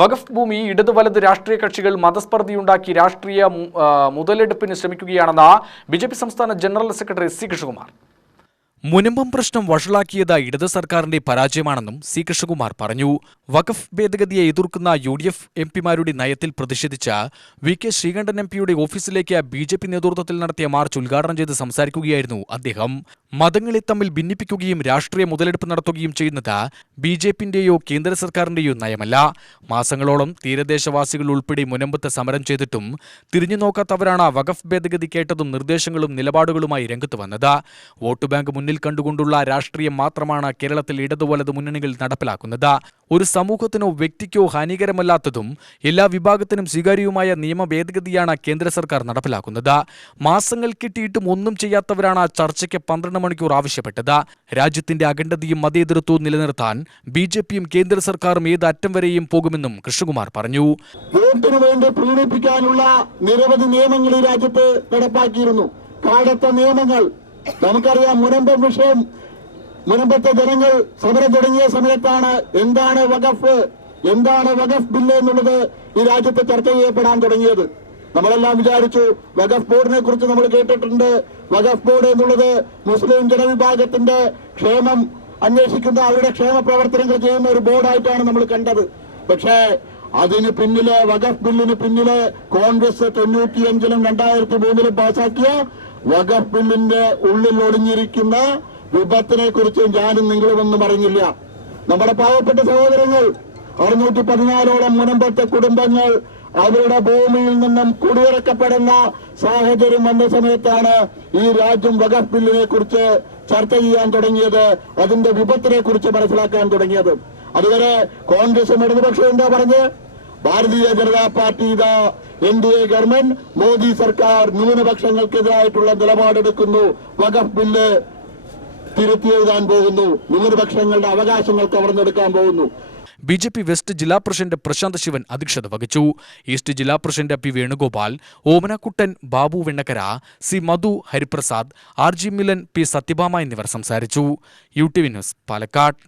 വഖഫ് ഭൂമി ഇടത് വലത് രാഷ്ട്രീയ കക്ഷികൾ മതസ്പർദ്ധയുണ്ടാക്കി രാഷ്ട്രീയ മുതലെടുപ്പിന് ശ്രമിക്കുകയാണെന്ന് ബിജെപി സംസ്ഥാന general secretary C Krishnakumar. Munambam പ്രശ്നം വഷളാക്കിയത് ഇടത് സർക്കാരിന്റെ പരാജയമാണെന്നും സി കൃഷ്ണകുമാർ പറഞ്ഞു. വഖഫ് ഭേദഗതിയെ എതിർക്കുന്ന UDF എംപിമാരുടെ നയത്തിൽ പ്രതിഷേധിച്ച VK ശ്രീകണ്ഠൻ എംപിയുടെ ഓഫീസിലേക്ക് BJP നേതൃത്വത്തിൽ നടത്തിയ മാർച്ച് ഉദ്ഘാടനം ചെയ്ത് സംസാരിക്കുകയായിരുന്നു അദ്ദേഹം. മതങ്ങളെ തമ്മിൽ ഭിന്നിപ്പിക്കുകയും രാഷ്ട്രീയ മുതലെടുപ്പ് നടത്തുകയും ചെയ്യുന്നത് BJPന്റെയോ കേന്ദ്ര സർക്കാരിന്റെയോ നയമല്ല. മാസങ്ങളോളം തീരദേശവാസികൾ ഉൾപ്പെടെ മുനമ്പത്ത് സമരം ചെയ്തിട്ടും തിരിഞ്ഞു നോക്കാത്തവരാണ് വഖഫ് ഭേദഗതി കേട്ടതും നിർദ്ദേശങ്ങളും നിലപാടുകളുമായി രംഗത്ത് വന്നത്. വോട്ട് ബാങ്ക് മുന്നിൽ കണ്ടുകൊണ്ടുള്ള രാഷ്ട്രീയം മാത്രമാണ് കേരളത്തിൽ ഇടതു വലത് മുന്നണികൾ നടപ്പിലാക്കുന്നത്. ഒരു സമൂഹത്തിനോ വ്യക്തിക്കോ ഹാനികരമല്ലാത്തതും എല്ലാ വിഭാഗത്തിനും സ്വീകാര്യവുമായ നിയമ ഭേദഗതിയാണ് കേന്ദ്ര സർക്കാർ നടപ്പിലാക്കുന്നത്. മാസങ്ങൾ കിട്ടിയിട്ടും ഒന്നും ചെയ്യാത്തവരാണ് ചർച്ചയ്ക്ക് 12 മണിക്കൂർ ആവശ്യപ്പെട്ടത്. രാജ്യത്തിന്റെ അഖണ്ഡതയും മതേതരത്വവും നിലനിർത്താൻ BJPയും കേന്ദ്ര സർക്കാരും ഏത് അറ്റം വരെയും പോകുമെന്നും കൃഷ്ണകുമാർ പറഞ്ഞു. വോട്ടിനു വേണ്ടി പ്രീണിപ്പിക്കാനുള്ള നിരവധി നിയമങ്ങൾ ഈ രാജ്യത്ത് നടപ്പാക്കിയിരുന്നു. കാലത്തെ നിയമങ്ങൾ നമുക്കറിയാം. മുനമ്പം വിഷയം, മുനമ്പത്തെ ജനങ്ങൾ സമരം തുടങ്ങിയ സമയത്താണ് എന്താണ് വഖഫ് ബില്ല് എന്നുള്ളത് ഈ രാജ്യത്ത് ചർച്ച ചെയ്യപ്പെടാൻ തുടങ്ങിയത്. നമ്മളെല്ലാം വിചാരിച്ചു വഖഫ് ബോർഡിനെ കുറിച്ച് നമ്മൾ കേട്ടിട്ടുണ്ട്. വഖഫ് ബോർഡ് എന്നുള്ളത് മുസ്ലിം ജനവിഭാഗത്തിന്റെ ക്ഷേമം അന്വേഷിക്കുന്ന, അവരുടെ ക്ഷേമ പ്രവർത്തനങ്ങൾ ചെയ്യുന്ന ഒരു ബോർഡായിട്ടാണ് നമ്മൾ കണ്ടത്. പക്ഷേ അതിന് പിന്നില്, വഖഫ് ബില്ലിന് പിന്നില് കോൺഗ്രസ് 95-ലും 2003-ലും പാസാക്കിയ വഖഫ് ബില്ലിന്റെ ഉള്ളിൽ ഒളിഞ്ഞിരിക്കുന്ന വിപത്തിനെ കുറിച്ച് ഞാനും നിങ്ങളുമൊന്നും അറിഞ്ഞില്ല. നമ്മുടെ പാവപ്പെട്ട സഹോദരങ്ങൾ 614ഓളം മുനമ്പത്തെ കുടുംബങ്ങൾ അവരുടെ ഭൂമിയിൽ നിന്നും കുടിയിറക്കപ്പെടുന്ന സാഹചര്യം വന്ന സമയത്താണ് ഈ രാജ്യം വഖഫ് ബില്ലിനെ കുറിച്ച് ചർച്ച ചെയ്യാൻ തുടങ്ങിയത്, അതിന്റെ വിപത്തിനെ കുറിച്ച് മനസ്സിലാക്കാൻ തുടങ്ങിയത്. അതുവരെ കോൺഗ്രസും ഇടതുപക്ഷം എന്താ പറഞ്ഞ്, Bharatiya Janata party, NDA government, Modi സർക്കാർ ന്യൂനപക്ഷങ്ങൾക്കെതിരായിട്ടുള്ള നിലപാടെടുക്കുന്നു, വഖഫ് ബില്ല് തിരുത്തിയെഴുതാൻ പോകുന്നു, ന്യൂനപക്ഷങ്ങളുടെ അവകാശങ്ങൾ കവർന്നെടുക്കാൻ പോകുന്നു. BJP വെസ്റ്റ് ജില്ലാ പ്രസിഡന്റ് പ്രശാന്ത് ശിവൻ അധ്യക്ഷത വഹിച്ചു. ഈസ്റ്റ് ജില്ലാ president P Venugopal, Omanakuttan, Babu Vennakkara, C Madhu, Hariprasad, RG Milan, P Sathyabhama എന്നിവർ സംസാരിച്ചു. UTV news, Palakkad.